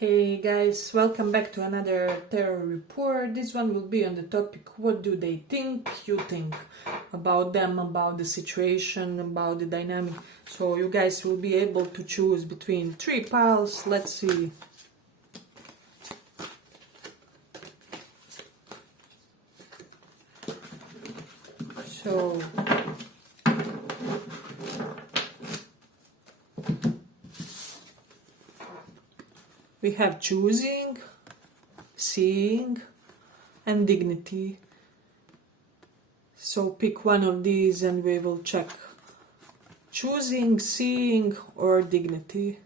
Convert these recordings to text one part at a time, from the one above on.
Hey guys, welcome back to another tarot report. This one will be on the topic, what do they think you think about them, about the situation, about the dynamic. So you guys will be able to choose between three piles. Let's see. So we have choosing, seeing, and dignity. So pick one of these and we will check. Choosing, seeing, or dignity.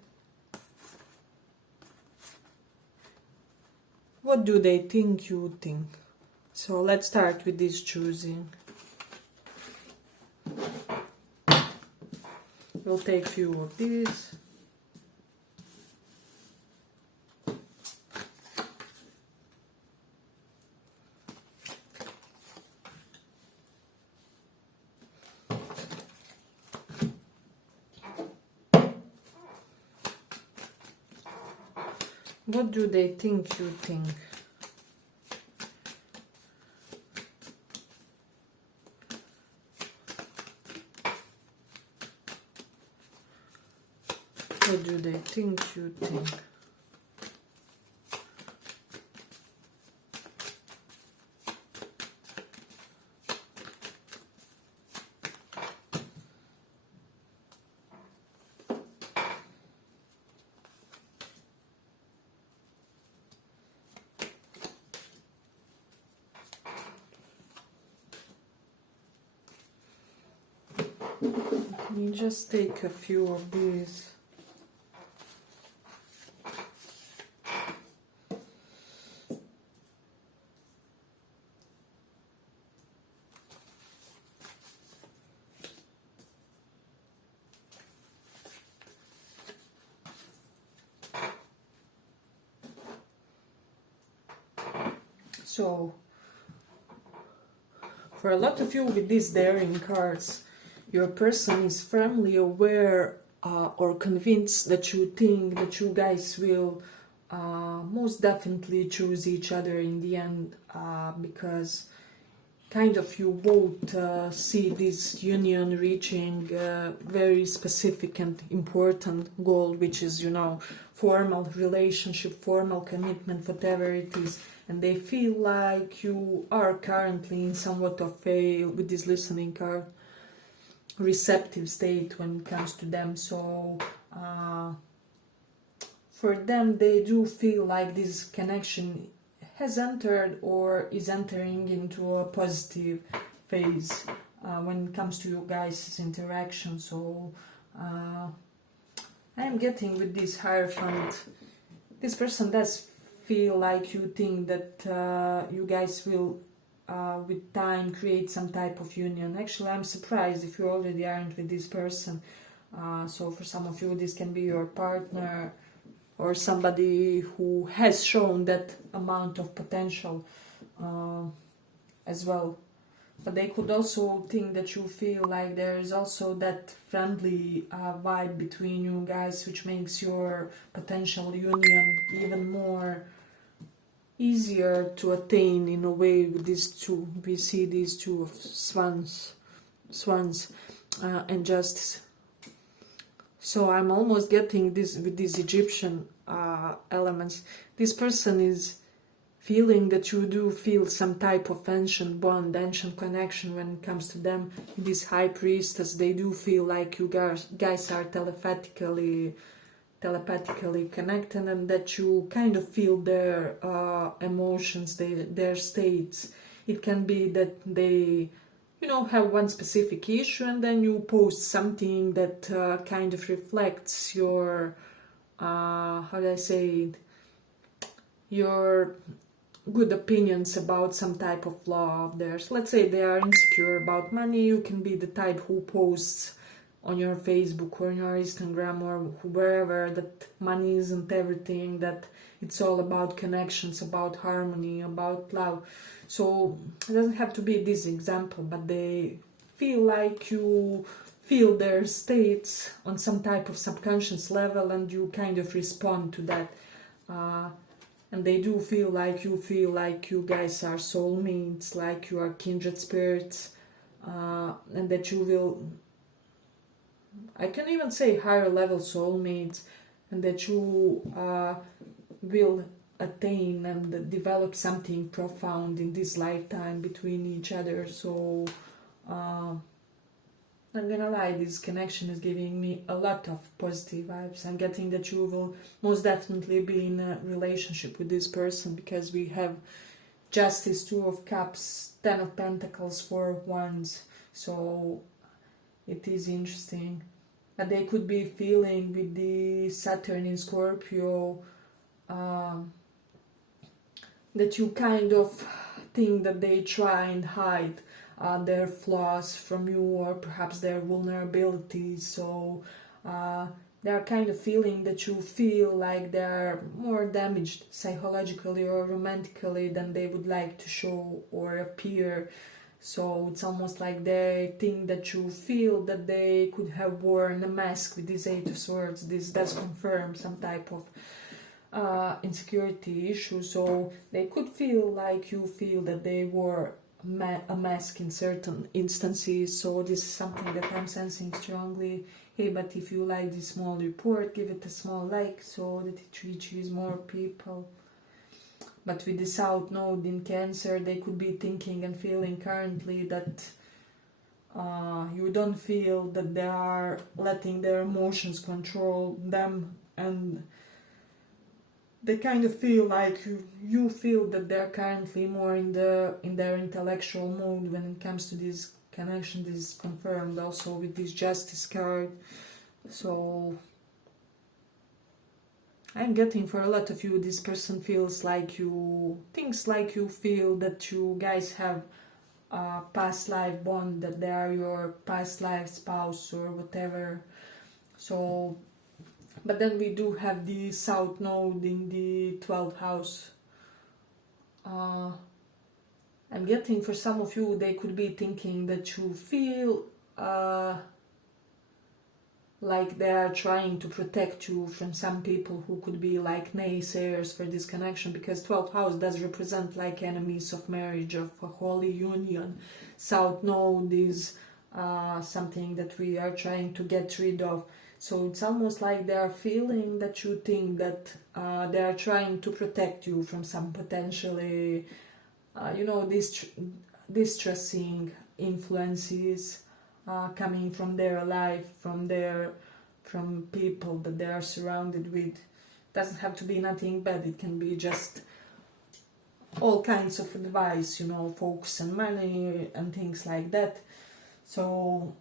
What do they think you think? So let's start with this choosing. We'll take few of these. What do they think you think? What do they think you think? Let me just take a few of these. So, for a lot of you with these daring cards, your person is firmly aware or convinced that you think that you guys will most definitely choose each other in the end, because kind of you both see this union reaching a very specific and important goal, which is, formal relationship, formal commitment, whatever it is. And they feel like you are currently in somewhat of a, with this listening card, receptive state when it comes to them. So for them, they do feel like this connection has entered or is entering into a positive phase when it comes to you guys' interaction. So I am getting with this Hierophant, this person does feel like you think that you guys will with time create some type of union. Actually, I'm surprised if you already aren't with this person. So for some of you, this can be your partner or somebody who has shown that amount of potential as well. But they could also think that you feel like there is also that friendly vibe between you guys, which makes your potential union even more easier to attain in a way with these two. We see these two of swans and justice. So I'm almost getting this with these Egyptian elements. This person is feeling that you do feel some type of ancient bond, ancient connection when it comes to them. This high priestess, they do feel like you guys are telepathically connected, and that you kind of feel their emotions, their states. It can be that they have one specific issue, and then you post something that kind of reflects your how do I say it, your good opinions about some type of flaw of theirs. Let's say they are insecure about money. You can be the type who posts on your Facebook or on your Instagram or wherever that money isn't everything, that it's all about connections, about harmony, about love. So it doesn't have to be this example, but they feel like you feel their states on some type of subconscious level and you kind of respond to that. And they do feel like you guys are soulmates, like you are kindred spirits, and that you will, I can even say higher level soulmates, and that you will attain and develop something profound in this lifetime between each other. So I'm gonna lie, this connection is giving me a lot of positive vibes. I'm getting that you will most definitely be in a relationship with this person, because we have Justice, Two of Cups, Ten of Pentacles, Four of Wands. So it is interesting. And they could be feeling with the Saturn in Scorpio that you kind of think that they try and hide their flaws from you, or perhaps their vulnerabilities. So they're kind of feeling that you feel like they're more damaged psychologically or romantically than they would like to show or appear. So it's almost like they think that you feel that they could have worn a mask with this Eight of Swords. This does confirm some type of insecurity issue. So they could feel like you feel that they wore a mask in certain instances. So this is something that I'm sensing strongly. Hey, but if you like this small report, give it a small like so that it reaches more people. But with the South Node in Cancer, they could be thinking and feeling currently that you don't feel that they are letting their emotions control them, and they kind of feel like you feel that they're currently more in their intellectual mode when it comes to this connection. This is confirmed also with this Justice card. So I'm getting for a lot of you, this person feels like you, thinks like you feel that you guys have a past life bond, that they are your past life spouse or whatever. So, but then we do have the South Node in the 12th house. I'm getting for some of you, they could be thinking that you feel like they are trying to protect you from some people who could be like naysayers for this connection, because 12th house does represent like enemies of marriage, of a holy union. South Node is something that we are trying to get rid of. So it's almost like they are feeling that you think that they are trying to protect you from some potentially, distressing influences coming from their life, from people that they are surrounded with. Doesn't have to be nothing bad. It can be just all kinds of advice, focus on money and things like that. So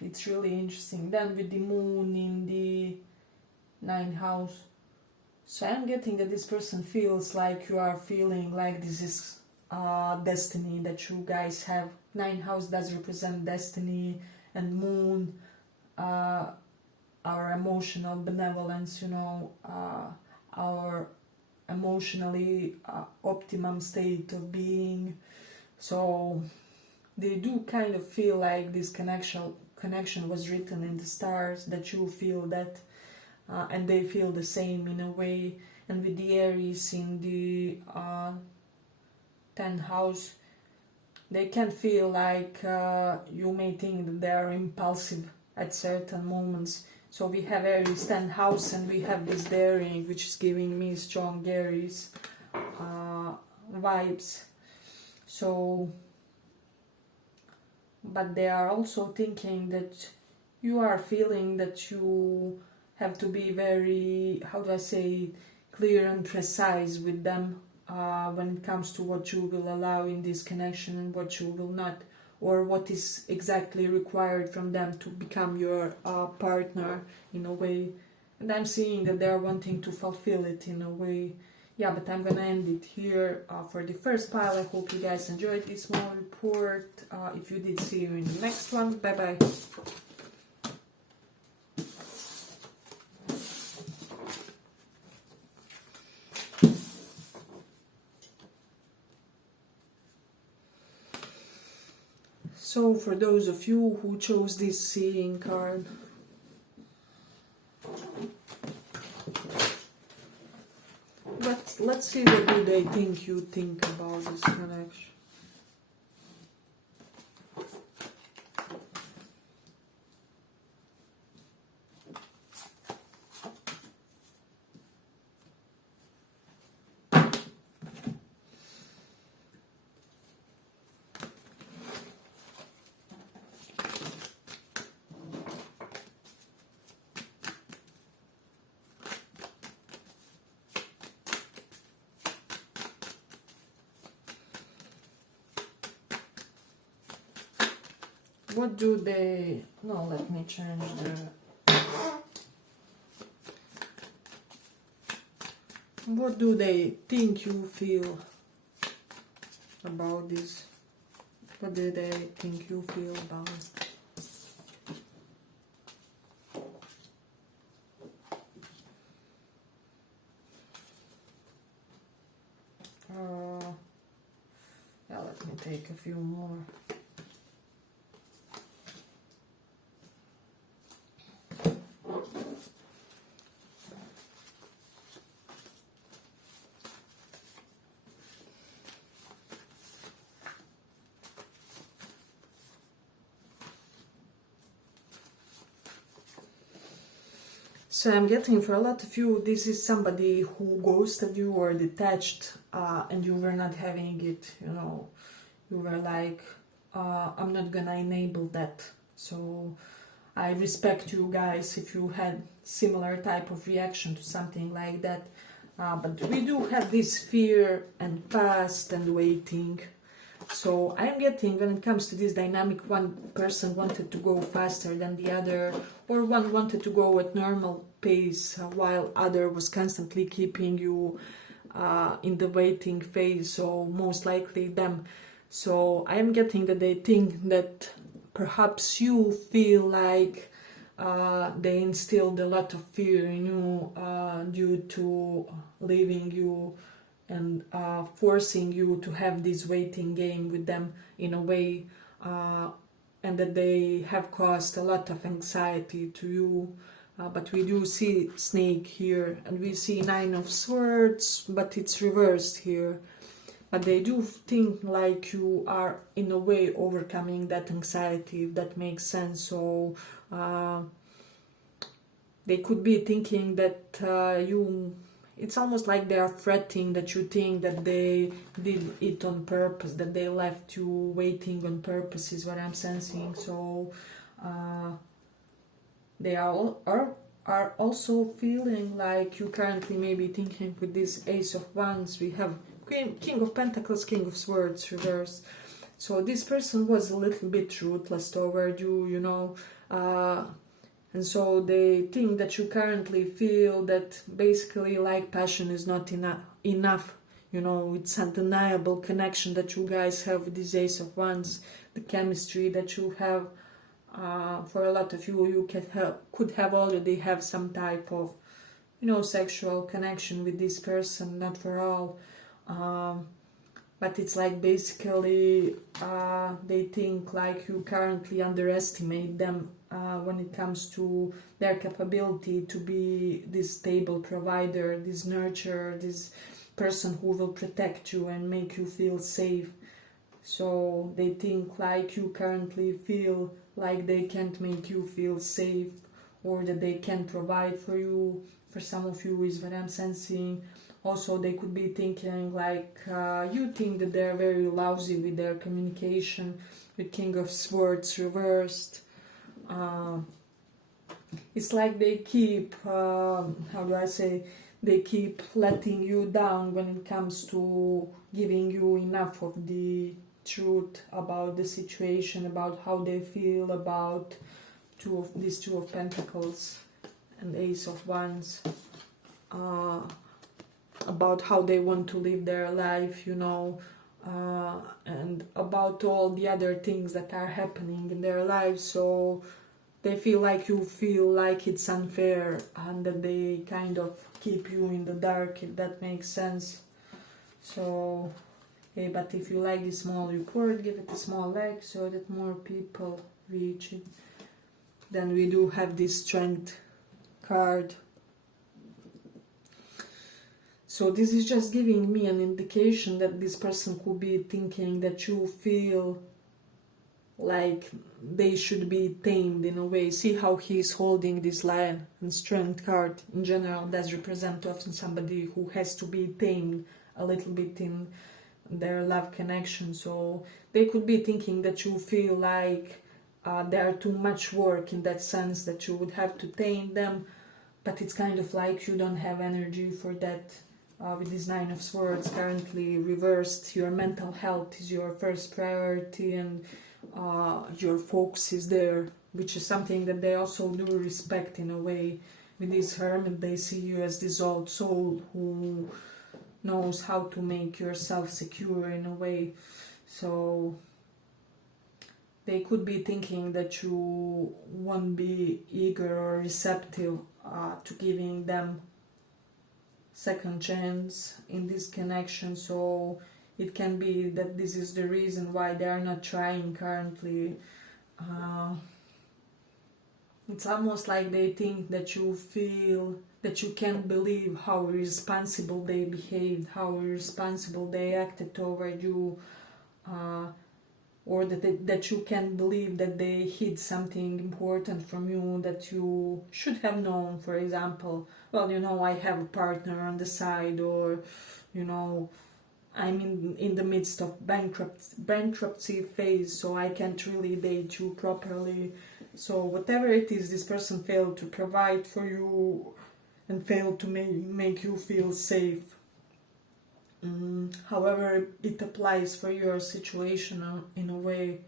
it's really interesting. Then with the moon in the 9th house, so I'm getting that this person feels like you are feeling like this is destiny that you guys have. 9th house does represent destiny, and moon, our emotional benevolence, our emotionally optimum state of being. So they do kind of feel like this connection was written in the stars, that you feel that, and they feel the same in a way. And with the Aries in the 10th house, they can feel like you may think that they are impulsive at certain moments. So we have Aries 10th house, and we have this daring, which is giving me strong Aries vibes. So, but they are also thinking that you are feeling that you have to be very, clear and precise with them when it comes to what you will allow in this connection and what you will not, or what is exactly required from them to become your partner in a way. And I'm seeing that they're wanting to fulfill it in a way. Yeah, but I'm gonna end it here for the first pile. I hope you guys enjoyed this small report. If you did, see you in the next one. Bye bye. So for those of you who chose this seeing card, But let's see what do they think you think about this connection. What do they... No, let me change the... What do they think you feel about this? What do they think you feel about it? Yeah, let me take a few more. So I'm getting for a lot of you, this is somebody who ghosted you or detached, and you were not having it, you know, you were like, I'm not gonna enable that. So I respect you guys if you had similar type of reaction to something like that. But we do have this fear and fast and waiting. So I'm getting, when it comes to this dynamic, one person wanted to go faster than the other, or one wanted to go at normal pace, while other was constantly keeping you in the waiting phase, so most likely them. So I'm getting that they think that perhaps you feel like they instilled a lot of fear in you due to leaving you and forcing you to have this waiting game with them in a way, and that they have caused a lot of anxiety to you. But we do see snake here, and we see 9 of swords, but it's reversed here. But they do think like you are in a way overcoming that anxiety, if that makes sense. So they could be thinking that it's almost like they are fretting that you think that they did it on purpose, that they left you waiting on purpose, is what I'm sensing. So they are also feeling like you currently maybe thinking with this Ace of Wands. We have King of Pentacles, King of Swords reversed. So this person was a little bit ruthless toward you, you know, and so they think that you currently feel that basically like passion is not enough. You know, it's undeniable connection that you guys have with this Ace of Wands, the chemistry that you have. For a lot of you could have already have some type of, you know, sexual connection with this person, not for all. But it's like basically they think like you currently underestimate them when it comes to their capability to be this stable provider, this nurturer, this person who will protect you and make you feel safe. So they think like you currently feel like they can't make you feel safe, or that they can't provide for you. For some of you is what I'm sensing. Also, they could be thinking like you think that they're very lousy with their communication, with King of Swords reversed. It's like they keep, how do I say, they keep letting you down when it comes to giving you enough of the truth about the situation, about how they feel about these Two of Pentacles and Ace of Wands. About how they want to live their life, you know, and about all the other things that are happening in their lives. So they feel like you feel like it's unfair, and that they kind of keep you in the dark, if that makes sense. So, okay, but if you like this small report, give it a small like so that more people reach it. Then we do have this Strength card. So this is just giving me an indication that this person could be thinking that you feel like they should be tamed in a way. See how he's holding this lion and strength card in general does represent often somebody who has to be tamed a little bit in their love connection. So they could be thinking that you feel like they are too much work, in that sense that you would have to tame them, but it's kind of like you don't have energy for that. With this Nine of Swords currently reversed, your mental health is your first priority, and your focus is there, which is something that they also do respect in a way. With this Hermit, they see you as this old soul who knows how to make yourself secure in a way. So they could be thinking that you won't be eager or receptive to giving them second chance in this connection. So it can be that this is the reason why they are not trying currently. It's almost like they think that you feel that you can't believe how irresponsible they behaved, how irresponsible they acted toward you, or that you can't believe that they hid something important from you that you should have known. For example, well, I have a partner on the side, or I'm in the midst of bankruptcy phase, so I can't really date you properly. So whatever it is, this person failed to provide for you and failed to make you feel safe. However it applies for your situation in a way.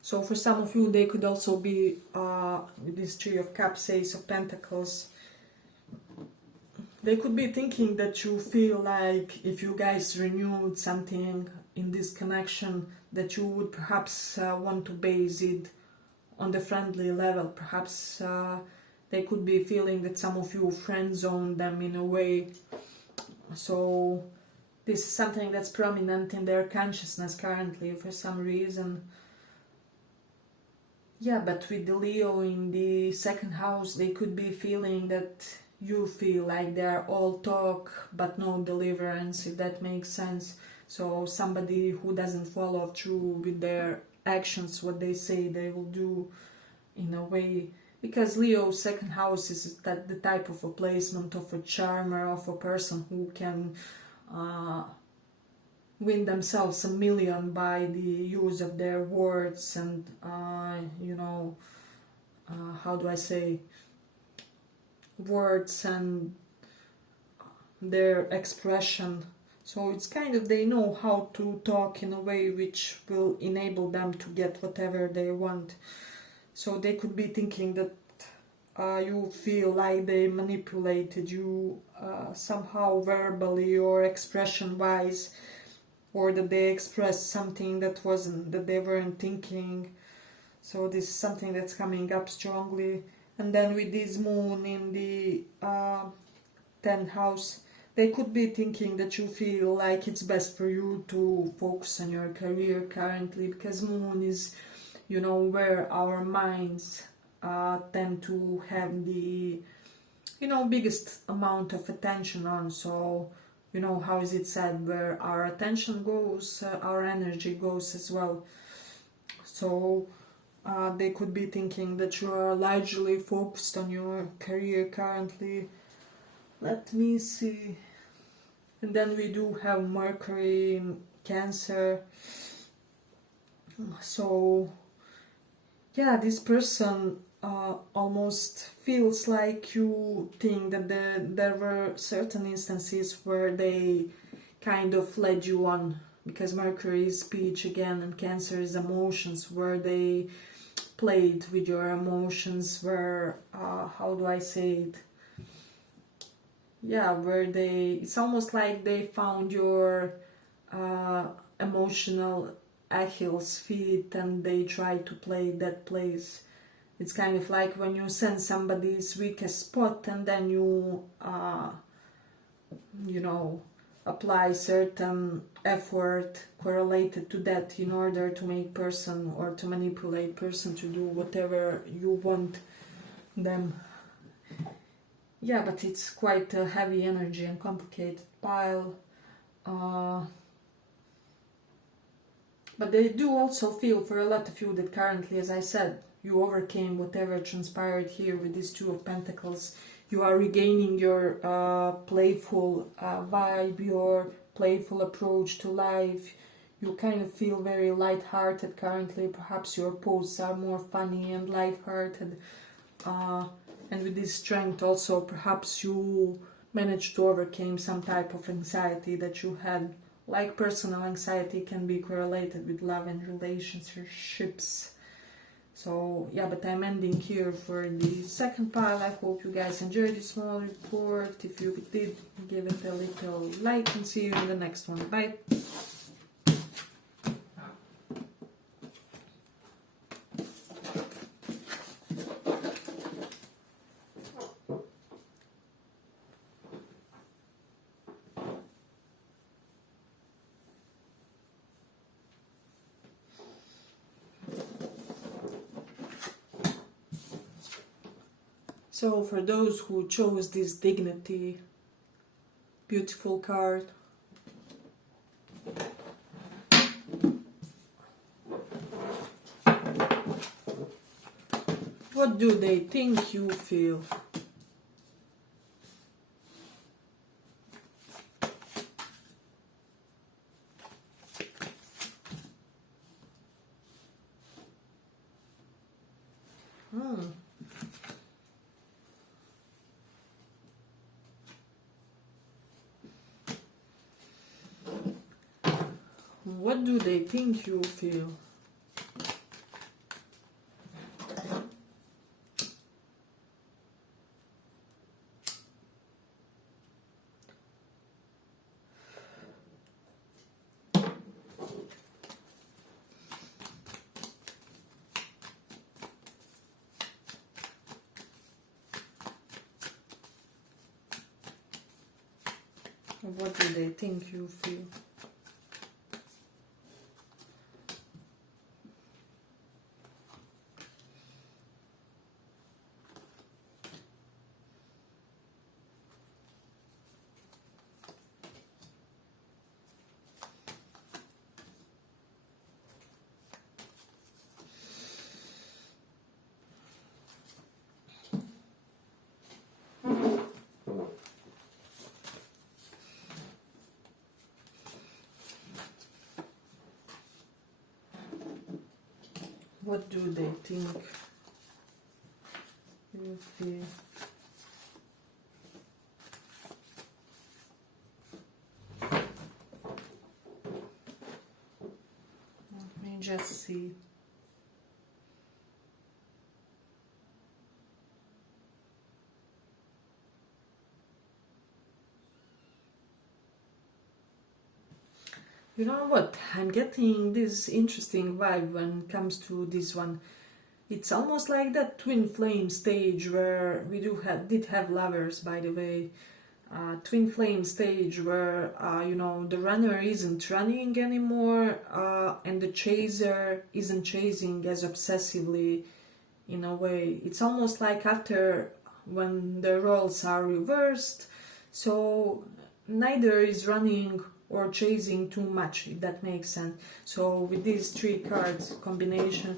So for some of you, they could also be with this Three of Cups, Ace of Pentacles. They could be thinking that you feel like if you guys renewed something in this connection, that you would perhaps want to base it on the friendly level. Perhaps they could be feeling that some of you friend zoned them in a way. So this is something that's prominent in their consciousness currently for some reason. Yeah, but with the Leo in the second house, they could be feeling that you feel like they're all talk but no deliverance, if that makes sense. So somebody who doesn't follow through with their actions, what they say they will do in a way. Because Leo's second house is that the type of a placement of a charmer, of a person who can win themselves a million by the use of their words and, how do I say, words and their expression. So it's kind of, they know how to talk in a way which will enable them to get whatever they want. So they could be thinking that you feel like they manipulated you somehow verbally or expression-wise, or that they expressed something that they weren't thinking. So this is something that's coming up strongly. And then with this moon in the 10th house, they could be thinking that you feel like it's best for you to focus on your career currently, because moon is, where our minds tend to have the, biggest amount of attention on. So, how is it said, where our attention goes, our energy goes as well. So they could be thinking that you are largely focused on your career currently. Let me see. And then we do have Mercury in Cancer. So yeah, this person almost feels like you think that there were certain instances where they kind of led you on, because Mercury is speech again and Cancer is emotions, where they played with your emotions, where how do I say it, yeah, where it's almost like they found your emotional Achilles feet and they try to play that place. It's kind of like when you sense somebody's weakest spot and then you apply certain effort correlated to that in order to make person or to manipulate person to do whatever you want them. Yeah, but it's quite a heavy energy and complicated pile. Uh, but they do also feel for a lot of you that currently, as I said, you overcame whatever transpired here with this Two of Pentacles. You are regaining your playful vibe, your playful approach to life. You kind of feel very light-hearted currently. Perhaps your posts are more funny and light-hearted. And with this strength also, perhaps you managed to overcome some type of anxiety that you had. Like personal anxiety can be correlated with love and relationships. So yeah, but I'm ending here for the second pile. I hope you guys enjoyed this small report. If you did, give it a little like, and see you in the next one. Bye. So for those who chose this Dignity, beautiful card, what do they think you feel? What do they think you feel? What do they think you feel? What do they think you feel? Let me just see. You know what? I'm getting this interesting vibe when it comes to this one. It's almost like that twin flame stage where we did have lovers, by the way. Twin flame stage where you know, the runner isn't running anymore, and the chaser isn't chasing as obsessively. In a way, it's almost like after when the roles are reversed, so neither is running or chasing too much, if that makes sense. So with these three cards combination,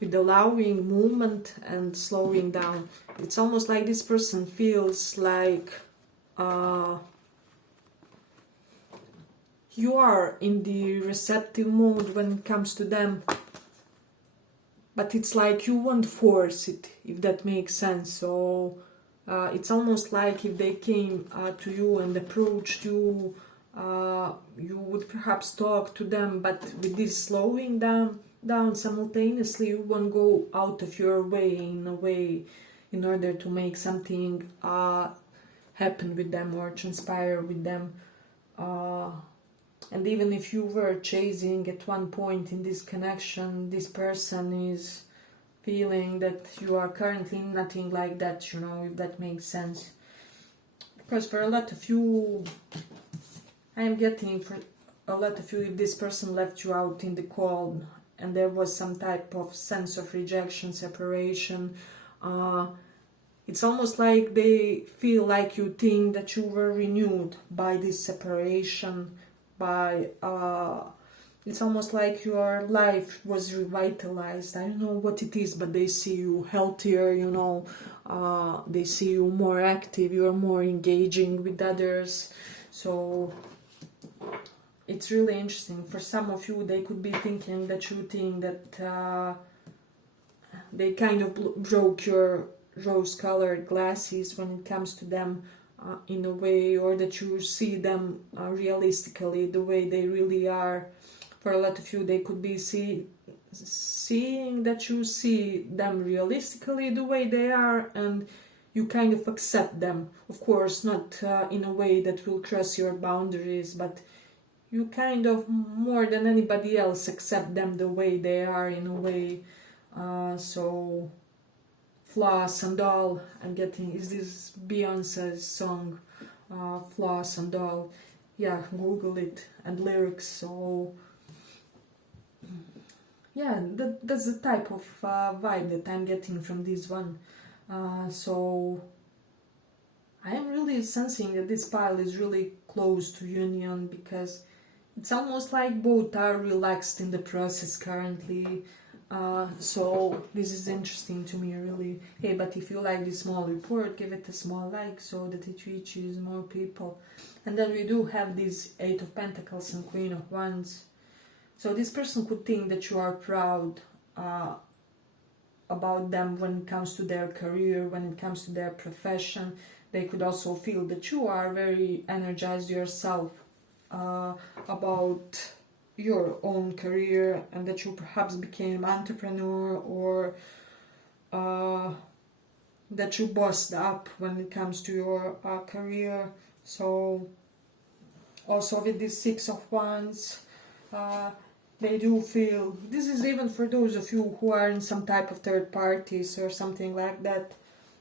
with allowing movement and slowing down, it's almost like this person feels like you are in the receptive mode when it comes to them, but it's like you won't force it, if that makes sense. So it's almost like if they came to you and approached you, you would perhaps talk to them, but with this slowing down simultaneously, you won't go out of your way in a way in order to make something happen with them or transpire with them. And even if you were chasing at one point in this connection, this person is feeling that you are currently nothing like that, you know, if that makes sense. Because for a lot of you, I am getting for a lot of you, if this person left you out in the cold and there was some type of sense of rejection, separation, It's almost like they feel like you think that you were renewed by this separation, by it's almost like your life was revitalized. I don't know what it is, but they see you healthier, you know, they see you more active, you're more engaging with others. So it's really interesting. For some of you, they could be thinking that you think that they kind of broke your rose-colored glasses when it comes to them in a way, or that you see them realistically the way they really are. For a lot of you, they could be seeing that you see them realistically the way they are, and you kind of accept them. Of course, not in a way that will cross your boundaries, but you kind of, more than anybody else, accept them the way they are in a way. So Floss and All, I'm getting, is this Beyonce's song, Floss and All? Yeah, Google it, and lyrics. So yeah, that's the type of vibe that I'm getting from this one. So I am really sensing that this pile is really close to union, because it's almost like both are relaxed in the process currently. So this is interesting to me, really. Hey, but if you like this small report, give it a small like so that it reaches more people. And then we do have this 8 of Pentacles and Queen of Wands. So this person could think that you are proud about them when it comes to their career, when it comes to their profession. They could also feel that you are very energized yourself about your own career, and that you perhaps became entrepreneur, or that you bossed up when it comes to your career. So also with this 6 of Wands, they do feel, this is even for those of you who are in some type of third parties or something like that.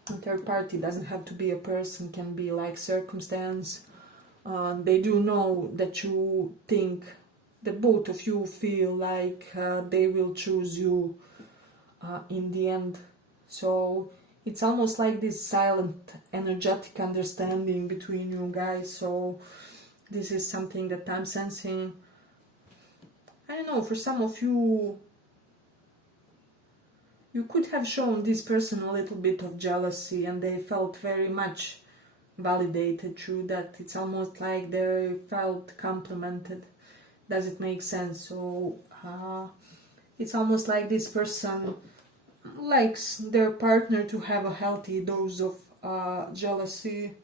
And third party doesn't have to be a person, can be like circumstance. They do know that you think, that both of you feel like they will choose you in the end. So it's almost like this silent energetic understanding between you guys. So this is something that I'm sensing. I don't know, for some of you, you could have shown this person a little bit of jealousy, and they felt very much validated through that. It's almost like they felt complimented. Does it make sense? So it's almost like this person likes their partner to have a healthy dose of jealousy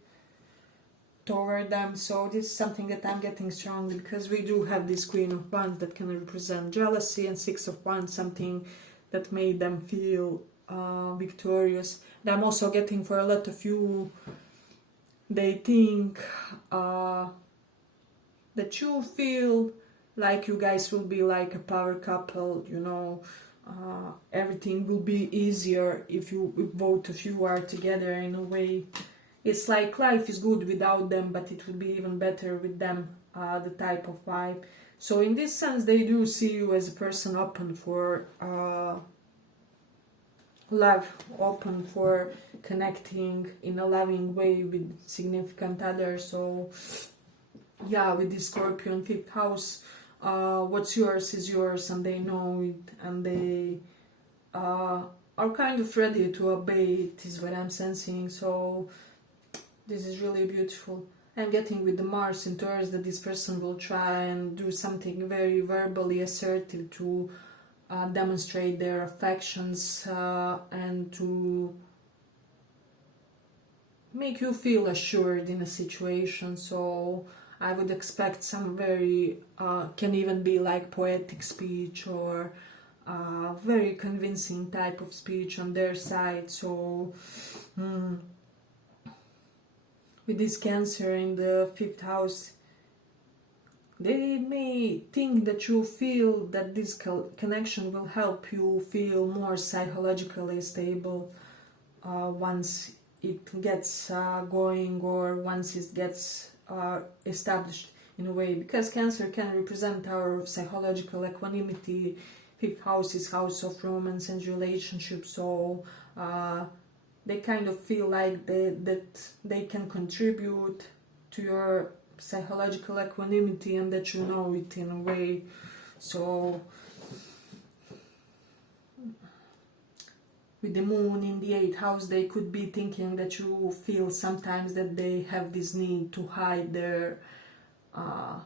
toward them. So this is something that I'm getting strongly, because we do have this Queen of Wands that can represent jealousy, and 6 of Wands, something that made them feel victorious. And I'm also getting, for a lot of you, they think that you feel like you guys will be like a power couple, you know, everything will be easier if both of you are together in a way. It's like life is good without them, but it will be even better with them, the type of vibe. So in this sense, they do see you as a person open for love, open for connecting in a loving way with significant others. So yeah, with this Scorpio 5th house, what's yours is yours, and they know it, and they are kind of ready to obey it, is what I'm sensing. So this is really beautiful. I'm getting with the Mars in Taurus that this person will try and do something very verbally assertive to demonstrate their affections and to make you feel assured in a situation. So I would expect some very, can even be like poetic speech, or very convincing type of speech on their side. So with this Cancer in the 5th house, they may think that you feel that this connection will help you feel more psychologically stable once it gets going, or once it gets established in a way, because Cancer can represent our psychological equanimity. 5th house is house of romance and relationships. So they kind of feel like that they can contribute to your psychological equanimity, and that you know it in a way. So with the moon in the 8th house, they could be thinking that you feel sometimes that they have this need to hide their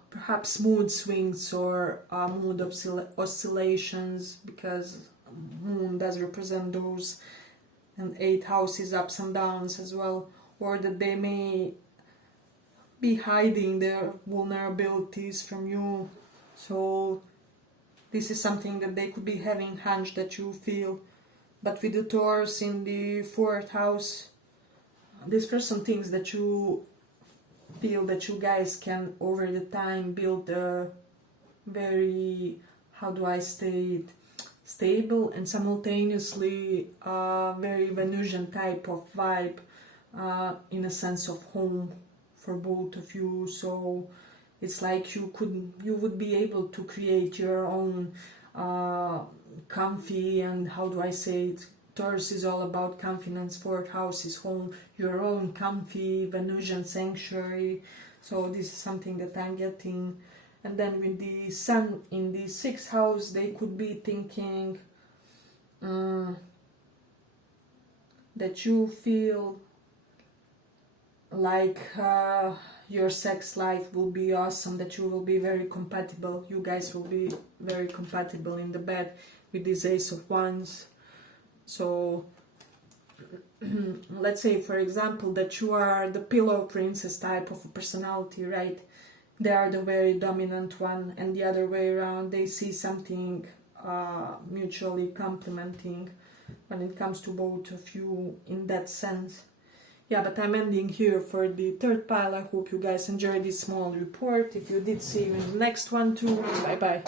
perhaps mood swings or mood oscillations, because moon does represent those, and 8th house is ups and downs as well. Or that they may be hiding their vulnerabilities from you. So this is something that they could be having hunch that you feel. But with the Taurus in the 4th house, this person thinks that you feel that you guys can over the time build a very, how do I say it, stable and simultaneously very Venusian type of vibe, in a sense of home for both of you. So it's like you would be able to create your own comfy, and how do I say it, Taurus is all about confidence, 4th house is home, your own comfy Venusian sanctuary. So this is something that I'm getting. And then with the sun in the 6th house, they could be thinking that you feel like your sex life will be awesome, that you will be very compatible, you guys will be very compatible in the bed with this Ace of Wands. So let's say, for example, that you are the pillow princess type of a personality, right? They are the very dominant one, and the other way around, they see something mutually complementing when it comes to both of you in that sense. Yeah, but I'm ending here for the 3rd pile. I hope you guys enjoyed this small report. If you did, see you in the next one too. Bye bye.